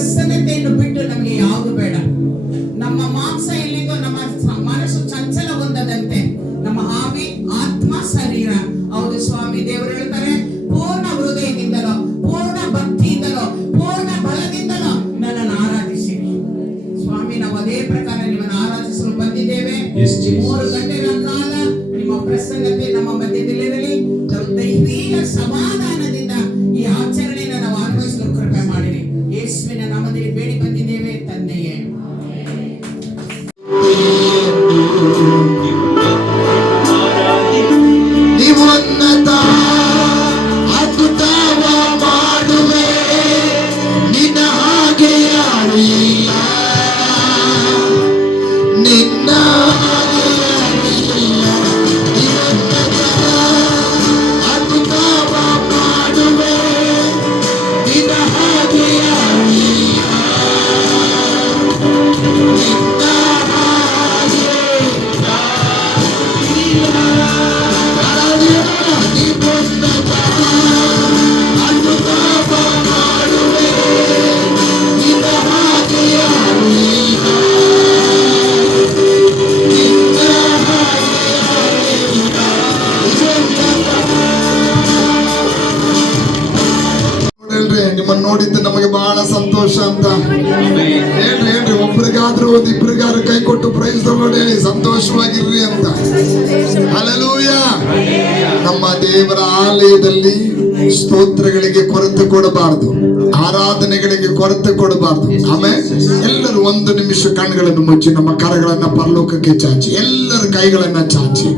ಪ್ರಸನ್ನತೆಯನ್ನು ಬಿಟ್ಟು ನಮಗೆ ಯಾವುದು ಬೇಡ. ನಮ್ಮ ಮಾಂಸ ಎಲ್ಲಿಗೋ ನಮ್ಮ ಮನಸ್ಸು ಚಂಚಲ ಹೊಂದದಂತೆ ನಮ್ಮ ಆವಿ, ಆತ್ಮ, ಶರೀರ. ಹೌದು ಸ್ವಾಮಿ, ದೇವರು ಹೇಳ್ತಾರೆ, ಪೂರ್ಣ ಹೃದಯದಿಂದಲೋ, ಪೂರ್ಣ ಭಕ್ತಿಯಿಂದಲೋ, ಪೂರ್ಣ ಬಲದಿಂದಲೋ ನನ್ನನ್ನು ಆರಾಧಿಸಿರಿ. ಸ್ವಾಮಿ, ನಾವು ಅದೇ ಪ್ರಕಾರ ನಿಮ್ಮನ್ನು ಆರಾಧಿಸಲು ಬಂದಿದ್ದೇವೆ. 3 ಗಂಟೆಗಳ ಕಾಲ ನಿಮ್ಮ ಪ್ರಸನ್ನತೆ ನಮ್ಮ ಮಧ್ಯದಲ್ಲಿರಲಿ. ದೈವಿಕ ಸಮಾಧಾನದಿಂದ ಈ ಆಚರಣೆಯನ್ನು ನಾವು ಅನುಭವಿಸಲು ಕೃಪೆ ಮಾಡಿರಿ. ಯೇಸುವಿನ ನಾಮದಲ್ಲಿ ಬೇಡಿ ಬಂದಿದ್ದೇವೆ ತಂದೆಯೇ. ನಿಮ್ಮನ್ನು ನೋಡಿದ್ದು ನಮಗೆ ಬಹಳ ಸಂತೋಷ ಅಂತ ಹೇಳ್ರಿ. ಒಬ್ಬರಿಗಾದ್ರೂ ಇಬ್ಬರಿಗಾದ್ರೂ ಕೈ ಕೊಟ್ಟು ಪ್ರೈಸ್ ತಗೊಂಡು ಹೇಳಿ ಸಂತೋಷವಾಗಿರ್ರಿ ಅಂತ. ಹಲ್ಲೆಲೂಯಾ. ನಮ್ಮ ದೇವರ ಆಲಯದಲ್ಲಿ ಸ್ತೋತ್ರಗಳಿಗೆ ಕೊರತೆ ಕೊಡಬಾರದು, ಆರಾಧನೆಗಳಿಗೆ ಕೊರತೆ ಕೊಡಬಾರದು. ಆಮೇಲೆ ಎಲ್ಲರೂ 1 ನಿಮಿಷ ಕಣ್ಗಳನ್ನು ಮುಚ್ಚಿ ನಮ್ಮ ಕರಗಳನ್ನ ಪರಲೋಕಕ್ಕೆ ಚಾಚಿ, ಎಲ್ಲರ ಕೈಗಳನ್ನ ಚಾಚಿ.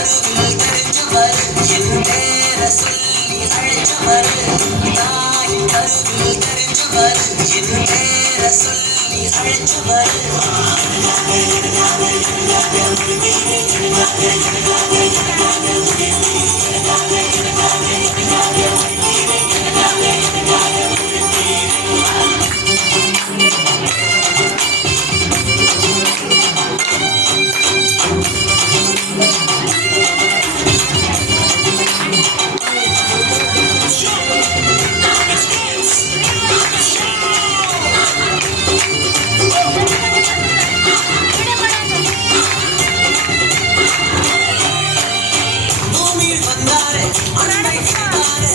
கருவில் தெரிஞ்சவர் என் பேர சொல்லி அழைச்சவர் தாயின் கருவில் தெரிஞ்சவர் என் பேர சொல்லி அழைச்சவர் பூமியில் வந்தாரே அன்பை விதைத்தாரே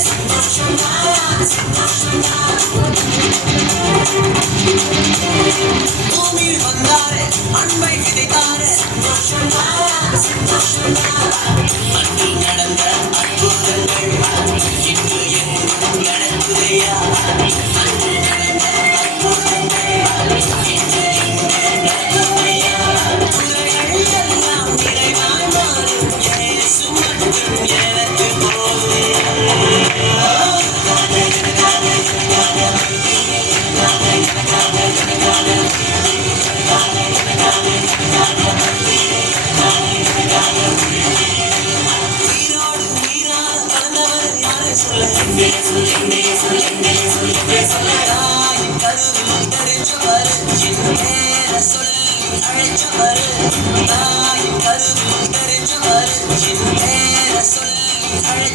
பூமியில் வந்தாரே அன்பை விதைத்தாரே அன்று நடந்த அற்புதங்கள் இன்று எங்கும் நடக்குதையா அன்று நடந்த அற்புதங்கள் இன்று எங்கும் நடக்குதையா உலகில் எல்லாம் நிறைவாய் மாறும் இயேசு மட்டும் எனக்கு போதும் உயிரோடு உயிராக கலந்தவர் யாரை சொல்ல தாயின் கருவில் தெரிஞ்சவர் என் பேர சொல்லி அழைச்சவர் தாயின் கருவில் தெரிஞ்சவர் என் பேர சொல்லி அழை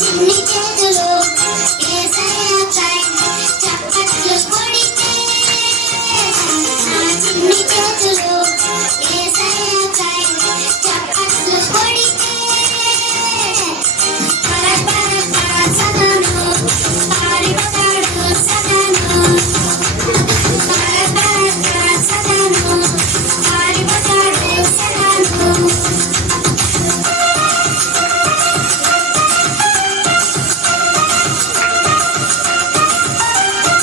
చిన్ని చేతులు ఏసయ్యపై చప్పట్లు కొడితే చిన్ని చేతులు ఏసయ్యపై చప్పట్లు కొడితే పరపర సదను పారిపోతాడు సదను పరపర సదను పారిపోతాడు సదను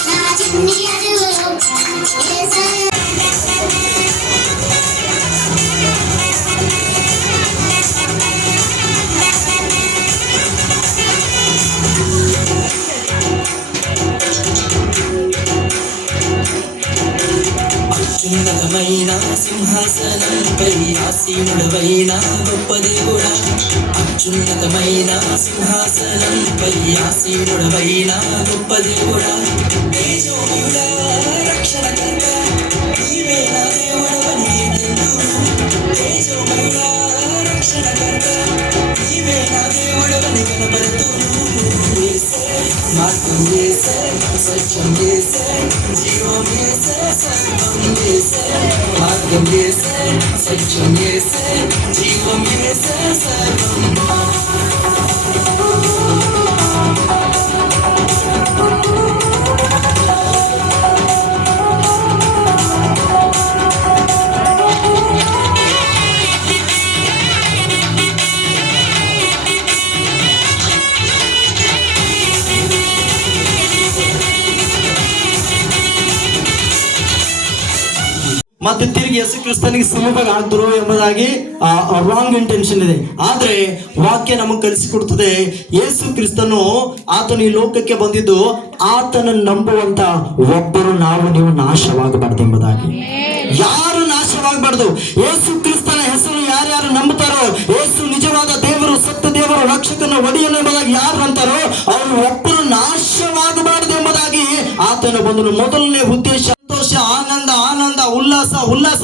నా చిన్ని అడుగులు ఏసయ్య అత్యున్నతమైన సింహాసనంపై ఆసీనుడవైన గొప్ప దేవుడా అత్యున్నతమైన సింహాసనంపై ఆసీనుడవైన గొప్ప దేవుడా తేజోమయుడా రక్షణకర్త నీవే నా దేవుడవని తెలుసు తేజోమయుడా రక్షణకర్త నీవే నా దేవుడవని కనపడుతును మార్గం చేసే సత్యం చేసే జీవం చేసే సర్వం చేసే మార్గం చేసే సత్యం చేసే జీవం చేసే సర్వం ಮತ್ತೆ ತಿರುಗಿ ಯೇಸು ಕ್ರಿಸ್ತನಿಗೆ ಸಮೀಪಕ್ಕೆ ಆಗ್ತರು ಎಂಬುದಾಗಿ ರಾಂಗ್ ಇಂಟೆನ್ಷನ್ ಇದೆ. ಆದ್ರೆ ವಾಕ್ಯ ನಮಗೆ ಕಲಿಸಿಕೊಡ್ತದೆ ಯೇಸು ಕ್ರಿಸ್ತನು ಆತನು ಈ ಲೋಕಕ್ಕೆ ಬಂದಿದ್ದು ಆತನ ನಂಬುವಂತ ಒಬ್ಬರು ನೀವು ನಾಶವಾಗಬಾರ್ದು ಎಂಬುದಾಗಿ. ಯಾರು ನಾಶವಾಗಬಾರ್ದು. ಯೇಸು ಕ್ರಿಸ್ತನ ಹೆಸರು ಯಾರ್ಯಾರು ನಂಬುತ್ತಾರೋ, ಯೇಸು ನಿಜವಾದ ದೇವರು, ಸತ್ಯ ದೇವರು, ರಕ್ಷಕನ ಒಡೆಯನು ಎಂಬುದಾಗಿ ಯಾರು ಅಂತಾರೋ ಅವರು ಒಬ್ಬರು ನಾಶವಾಗಬಾರದು ಎಂಬುದಾಗಿ ಆತನ ಬಂದನು. ಮೊದಲನೇ ಉದ್ದೇಶ ಸಂತೋಷ, ಆನಂದ, ಆನಂದ, ಉಲ್ಲಾಸ, ಉಲ್ಲಾಸ.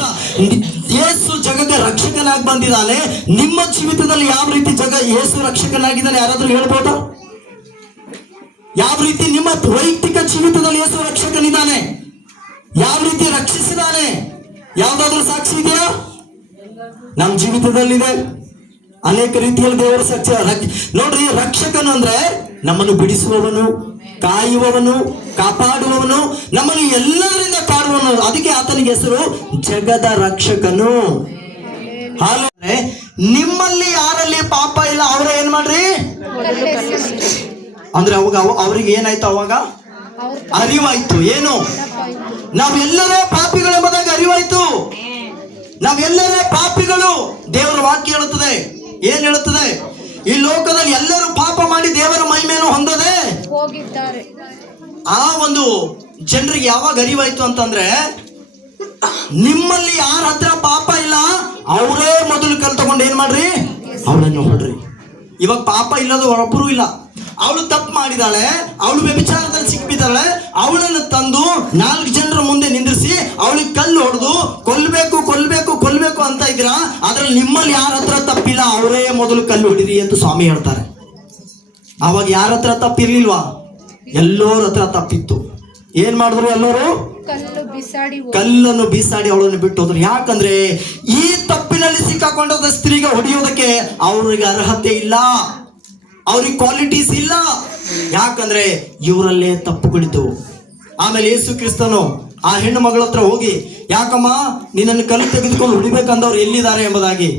ಯೇಸು ಜಗಕ್ಕೆ ರಕ್ಷಕನಾಗಿ ಬಂದಿದ್ದಾನೆ. ನಿಮ್ಮ ಜೀವಿತದಲ್ಲಿ ಯಾವ ರೀತಿ ಯೇಸು ರಕ್ಷಕನಾಗಿದ್ದಾನೆ ಯಾರಾದ್ರೂ ಹೇಳ್ಬೋದಾ? ಯಾವ ರೀತಿ ನಿಮ್ಮ ವೈಯಕ್ತಿಕ ಜೀವಿತದಲ್ಲಿ ಯೇಸು ರಕ್ಷಕನಿದ್ದಾನೆ, ಯಾವ ರೀತಿ ರಕ್ಷಿಸಿದಾನೆ, ಯಾವ್ದಾದ್ರೂ ಸಾಕ್ಷಿ ಇದೆಯಾ? ನಮ್ಮ ಜೀವಿತದಲ್ಲಿದೆ. ಅನೇಕ ರೀತಿಯಲ್ಲಿ ದೇವರ ಸಾಕ್ಷಿ. ನೋಡ್ರಿ, ರಕ್ಷಕನು ಅಂದ್ರೆ ನಮ್ಮನ್ನು ಬಿಡಿಸುವವನು, ಕಾಯುವವನು, ಕಾಪಾಡುವವನು, ನಮ್ಮನ್ನು ಎಲ್ಲರಿಂದ ಕಾಡುವವನು. ಅದಕ್ಕೆ ಆತನಿಗೆ ಹೆಸರು ಜಗದ ರಕ್ಷಕನು. ಹಾಗಾದ್ರೆ ನಿಮ್ಮಲ್ಲಿ ಯಾರಲ್ಲಿ ಪಾಪ ಇಲ್ಲ ಅವರ ಏನ್ ಮಾಡ್ರಿ? ಅಂದ್ರೆ ಅವಾಗ ಅವ್ರಿಗೆ ಏನಾಯ್ತು? ಅವಾಗ ಅರಿವಾಯ್ತು. ಏನು? ನಾವೆಲ್ಲರೂ ಪಾಪಿಗಳೆಂಬುದಾಗಿ ಅರಿವಾಯ್ತು. ನಾವೆಲ್ಲರೂ ಪಾಪಿಗಳು. ದೇವರ ವಾಕ್ಯ ಹೇಳುತ್ತದೆ. ಏನ್ ಹೇಳುತ್ತದೆ? ಈ ಲೋಕದಲ್ಲಿ ಎಲ್ಲರೂ ಪಾಪ ಮಾಡಿ ದೇವರ ಮಹಿಮೆಯನ್ನು ಹೊಂದದೆ ಹೋಗಿದ್ದಾರೆ. ಆ ಒಂದು ಜನರಿಗೆ ಯಾವಾಗ ಅರಿವಾಯ್ತು ಅಂತಂದ್ರೆ, ನಿಮ್ಮಲ್ಲಿ ಯಾರ ಹತ್ರ ಪಾಪ ಇಲ್ಲ ಅವರೇ ಮೊದಲು ಕಲ್ ತಗೊಂಡು ಏನ್ ಮಾಡ್ರಿ, ಅವಳನ್ನು ಹೊಡ್ರಿ. ಇವಾಗ ಪಾಪ ಇಲ್ಲದ ಒಬ್ಬರು ಇಲ್ಲ. ಅವಳು ತಪ್ಪು ಮಾಡಿದಾಳೆ, ಅವಳು ವ್ಯಭಿಚಾರದಲ್ಲಿ ಸಿಕ್ಕಿದ್ದಾಳೆ, ಅವಳನ್ನು ತಂದು 4 ಜನರ ಮುಂದೆ ನಿಂದಿರಿಸಿ ಅವಳಿಗೆ ಕಲ್ಲು ಹೊಡೆದು ಕೊಲ್ಬೇಕು ಕೊಲ್ಬೇಕು ಕೊಲ್ಬೇಕು ಅಂತ ಇದ್ದೀರಾ. ಅದ್ರಲ್ಲಿ ನಿಮ್ಮಲ್ಲಿ ಯಾರ ಹತ್ರ ತಪ್ಪಿಲ್ಲ ಅವರೇ ಮೊದಲು ಕಲ್ಲು ಹೊಡಿರಿ ಅಂತ ಸ್ವಾಮಿ ಹೇಳ್ತಾರೆ. ಅವಾಗ ಯಾರ ಹತ್ರ ತಪ್ಪಿರ್ಲಿಲ್ವಾ? ಎಲ್ಲರ ಹತ್ರ ತಪ್ಪಿತ್ತು. ಏನ್ ಮಾಡಿದ್ರು? ಎಲ್ಲರೂ ಕಲ್ಲನ್ನು ಬೀಸಾಡಿ ಅವಳನ್ನು ಬಿಟ್ಟು ಹೋದ್ರು. ಯಾಕಂದ್ರೆ ಈ ತಪ್ಪಿನಲ್ಲಿ ಸಿಕ್ಕಾಕೊಂಡ ಸ್ತ್ರೀಗೆ ಹೊಡೆಯೋದಕ್ಕೆ ಅವ್ರಿಗೆ ಅರ್ಹತೆ ಇಲ್ಲ, ಅವ್ರಿಗೆ ಕ್ವಾಲಿಟೀಸ್ ಇಲ್ಲ. ಯಾಕಂದ್ರೆ ಇವರಲ್ಲೇ ತಪ್ಪುಗಳಿತು. ಆಮೇಲೆ ಯೇಸು ಕ್ರಿಸ್ತನು ಆ ಹೆಣ್ಣು ಮಗಳ ಹತ್ರ ಹೋಗಿ, ಯಾಕಮ್ಮ ನಿನ್ನನ್ನು ಕಲ್ಲು ತೆಗೆದುಕೊಂಡು ಹೊಡಿಬೇಕಂದವ್ರು ಎಲ್ಲಿದ್ದಾರೆ ಎಂಬುದಾಗಿ.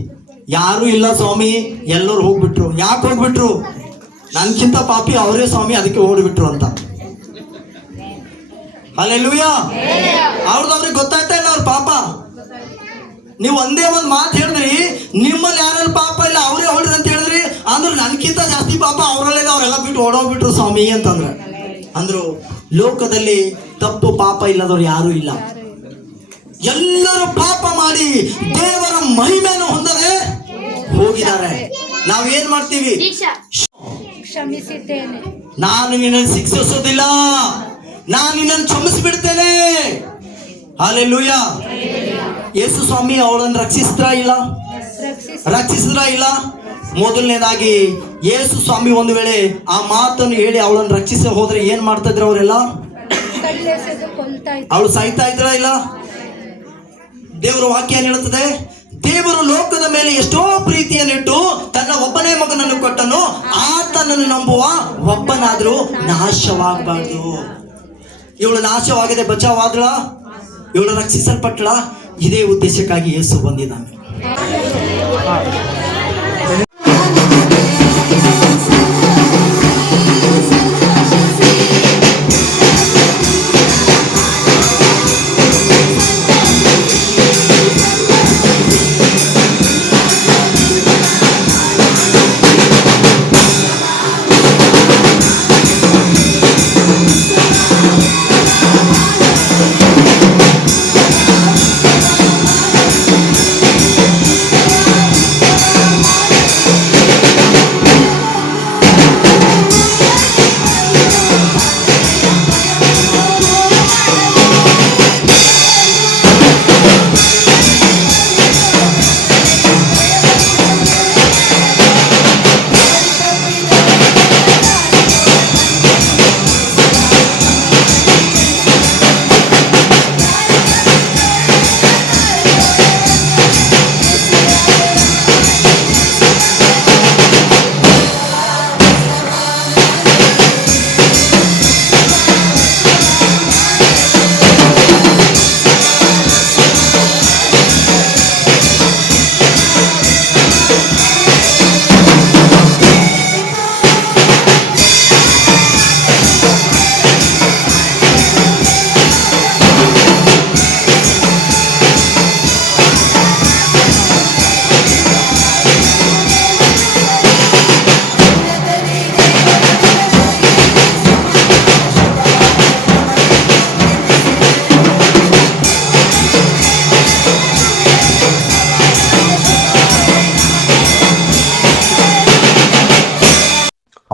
ಯಾರು ಇಲ್ಲ ಸ್ವಾಮಿ, ಎಲ್ಲರೂ ಹೋಗ್ಬಿಟ್ರು. ಯಾಕೆ ಹೋಗ್ಬಿಟ್ರು? ನನ್ಕಿಂತ ಪಾಪಿ ಅವರೇ ಸ್ವಾಮಿ, ಅದಕ್ಕೆ ಓಡಿಬಿಟ್ರು ಅಂತ. ಹಲ್ಲೆಲೂಯಾ. ಅವ್ರಿಗೆ ಗೊತ್ತಾಯ್ತಾ ಇಲ್ಲ ಅವ್ರ ಪಾಪ. ನೀವು ಒಂದೇ ಒಂದು ಮಾತು ಹೇಳಿದ್ರಿ, ನಿಮ್ಮಲ್ಲಿ ಯಾರಲ್ಲಿ ಪಾಪ ಇಲ್ಲ ಅವರೇ ಹೊಡ್ರಿ ಅಂತ ಹೇಳಿದ್ರಿ. ಅಂದ್ರೆ ನನ್ಕಿಂತ ಜಾಸ್ತಿ ಪಾಪ ಅವರಲ್ಲೇ, ಅವರೆಲ್ಲ ಬಿಟ್ಟು ಓಡೋಗ್ಬಿಟ್ರು ಸ್ವಾಮಿ ಅಂತಂದ್ರೆ. ಅಂದ್ರು ಲೋಕದಲ್ಲಿ ತಪ್ಪು ಪಾಪ ಇಲ್ಲದವ್ರು ಯಾರು ಇಲ್ಲ. ಎಲ್ಲರೂ ಪಾಪ ಮಾಡಿ ದೇವರ ಮಹಿಮೆಯನ್ನು ಹೊಂದದೆ ಹೋಗಿದ್ದಾರೆ. ನಾವೇನ್ ಮಾಡ್ತೀವಿ? ಕ್ಷಮಿಸಿದ್ದೇನೆ, ನಾನು ನಿನ್ನನ್ನು ಶಿಕ್ಷಿಸೋದಿಲ್ಲ, ನಾನು ನಿನ್ನನ್ನು ಕ್ಷಮಿಸಿಬಿಡ್ತೇನೆ. ಹಲ್ಲೆಲೂಯಾ. ಯೇಸು ಸ್ವಾಮಿ ಅವಳನ್ನು ರಕ್ಷಿಸಿದ್ರಾ ಇಲ್ಲ? ಮೊದಲನೇದಾಗಿ ಯೇಸು ಸ್ವಾಮಿ ಒಂದು ವೇಳೆ ಆ ಮಾತನ್ನು ಹೇಳಿ ಅವಳನ್ನು ರಕ್ಷಿಸಿ ಹೋದ್ರೆ ಏನ್ ಮಾಡ್ತಾ ಇದ್ರು ಅವರೆಲ್ಲ? ಅವಳು ಸಾಯ್ತಾ ಇದ್ರ ಇಲ್ಲ? ದೇವರ ವಾಕ್ಯ ಏನ್ ಹೇಳುತ್ತದೆ? ದೇವರು ಲೋಕದ ಮೇಲೆ ಎಷ್ಟೋ ಪ್ರೀತಿಯನ್ನಿಟ್ಟು ತನ್ನ ಒಬ್ಬನೇ ಮಗನನ್ನು ಕೊಟ್ಟನು, ಆತನನ್ನು ನಂಬುವ ಒಬ್ಬನಾದ್ರೂ ನಾಶವಾಗಬಾರ್ದು. ಇವಳು ನಾಶವಾಗದೆ ಬಚಾವಾದಳ, ಇವಳು ರಕ್ಷಿಸಲ್ಪಟ್ಟಳ. ಇದೇ ಉದ್ದೇಶಕ್ಕಾಗಿ ಯೇಸು ಬಂದಿದ್ದಾನೆ.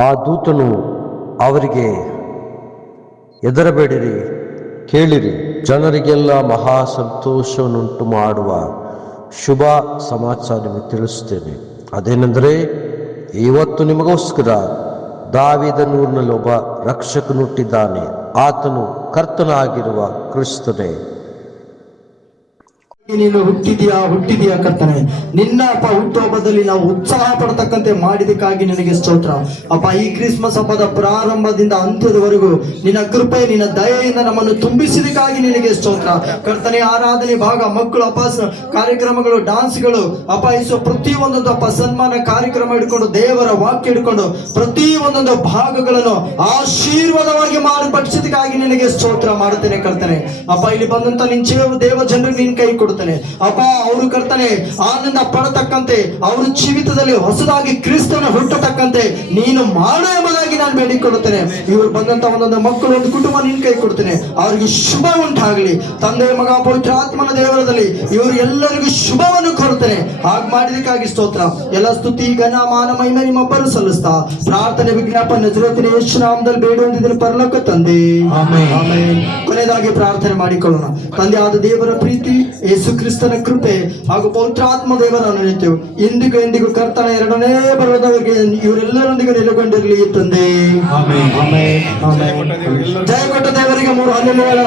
ಆ ದೂತನು ಅವರಿಗೆ, ಹೆದರಬೇಡಿರಿ, ಕೇಳಿರಿ, ಜನರಿಗೆಲ್ಲ ಮಹಾ ಸಂತೋಷವನ್ನುಂಟು ಮಾಡುವ ಶುಭ ಸಮಾಚಾರ ನಿಮಗೆ ತಿಳಿಸುತ್ತೇನೆ. ಅದೇನೆಂದರೆ, ಇವತ್ತು ನಿಮಗೋಸ್ಕರ ದಾವೀದನೂರಿನಲ್ಲಿ ಒಬ್ಬ ರಕ್ಷಕನು ಹುಟ್ಟಿದ್ದಾನೆ. ಆತನು ಕರ್ತನಾಗಿರುವ ಕ್ರಿಸ್ತನೇ. ನೀನು ಹುಟ್ಟಿದೀಯಾ ಕರ್ತನೆ. ನಿನ್ನ ಅಪ್ಪ ಹುಟ್ಟುಹಬ್ಬದಲ್ಲಿ ನಾವು ಉತ್ಸಾಹ ಪಡತಕ್ಕಂತೆ ಮಾಡಿದಕ್ಕಾಗಿ ನಿನಗೆ ಸ್ತೋತ್ರ ಅಪ್ಪ. ಈ ಕ್ರಿಸ್ಮಸ್ ಹಬ್ಬದ ಪ್ರಾರಂಭದಿಂದ ಅಂತ್ಯದವರೆಗೂ ನಿನ್ನ ಕೃಪೆ ನಿನ್ನ ದಯೆಯಿಂದ ನಮ್ಮನ್ನು ತುಂಬಿಸಿದಕ್ಕಾಗಿ ನಿನಗೆ ಸ್ತೋತ್ರ ಕರ್ತನೆ. ಆರಾಧನೆ ಭಾಗ ಮಕ್ಕಳು ಅಪ್ಪ ಕಾರ್ಯಕ್ರಮಗಳು, ಡಾನ್ಸ್ಗಳು ಅಪ್ಪ ಇಸೋ ಪ್ರತಿ ಒಂದೊಂದು ಅಪ್ಪ ಸನ್ಮಾನ ಕಾರ್ಯಕ್ರಮ ಹಿಡ್ಕೊಂಡು ದೇವರ ವಾಕ್ಯ ಹಿಡ್ಕೊಂಡು ಪ್ರತಿ ಒಂದೊಂದು ಭಾಗಗಳನ್ನು ಆಶೀರ್ವಾದವಾಗಿ ಮಾರ್ಪಡಿಸಿದಕ್ಕಾಗಿ ನಿನಗೆ ಸ್ತೋತ್ರ ಮಾಡುತ್ತೇನೆ ಕರ್ತನೆ ಅಪ್ಪ. ಇಲ್ಲಿ ಬಂದಂತ ನಿನ್ ದೇವ ಜನರಿಗೆ ನಿನ್ ಕೈ ಕೊಡುತ್ತೇನೆ ಅಪ್ಪ. ಅವರು ಕರ್ತನೆ ಆನಂದ ಪಡತಕ್ಕಂತೆ ಅವ್ರ ಜೀವಿತದಲ್ಲಿ ಹೊಸದಾಗಿ ಕ್ರಿಸ್ತನ ಹುಟ್ಟತಕ್ಕಂತೆ ನೀನು ಮಾಡು ಎಂಬುದಾಗಿ ನಾನು ಬೇಡಿಕೊಳ್ಳುತ್ತೇನೆ. ಇವರು ಬಂದಂತ ಒಂದೊಂದು ಮಕ್ಕಳು, ಒಂದು ಕುಟುಂಬ ನಿನ್ ಕೈ ಕೊಡ್ತೇನೆ. ಅವ್ರಿಗೆ ಶುಭ ಉಂಟಾಗಲಿ ತಂದೆ ಮಗ ಪವಿತ್ರ ಆತ್ಮನ ದೇವರದಲ್ಲಿ ಇವರು ಎಲ್ಲರಿಗೂ ಶುಭವನ್ನು ಕೊಡುತ್ತೇನೆ. ಹಾಗೆ ಮಾಡಿದಕ್ಕಾಗಿ ಸ್ತೋತ್ರ. ಎಲ್ಲ ಸ್ತುತಿ ಘನ ಮಾನ ಮಹಿಮೆ ನಿಮ್ಮೊಬ್ಬರು ಸಲ್ಲಿಸ್ತಾ ಪ್ರಾರ್ಥನೆ ವಿಜ್ಞಾಪನೆ ನಜರೇತಿನ ಯೇಸು ನಾಮದಲ್ಲಿ ಬೇಡುವಂತಿದ್ದೇನೆ ಪರಲೋಕ ತಂದೆ, ಆಮೆನ್. ಕೊನೆಯದಾಗಿ ಪ್ರಾರ್ಥನೆ ಮಾಡಿಕೊಳ್ಳೋಣ. ತಂದೆ ಆದ ದೇವರ ಪ್ರೀತಿ, ಯೇಸು ಕ್ರಿಸ್ತನ ಕೃಪೆ ಹಾಗೂ ಪವಿತ್ರಾತ್ಮ ದೇವರ ಅನುನಿತ್ಯವು ಇಂದಿಗೂ ಎಂದಿಗೂ ಕರ್ತನ ಎರಡನೇ ಬರುವುದವರೆಗೆ ಇವರೆಲ್ಲರೊಂದಿಗೆ ನೆಲೆಗೊಂಡಿರಲಿ ತಂದೆ, ಆಮೆನ್. ಜಯ ಕೊಟ್ಟ ದೇವರಿಗೆ 3 ಹಲ್ಲೆಲೂಯಾ.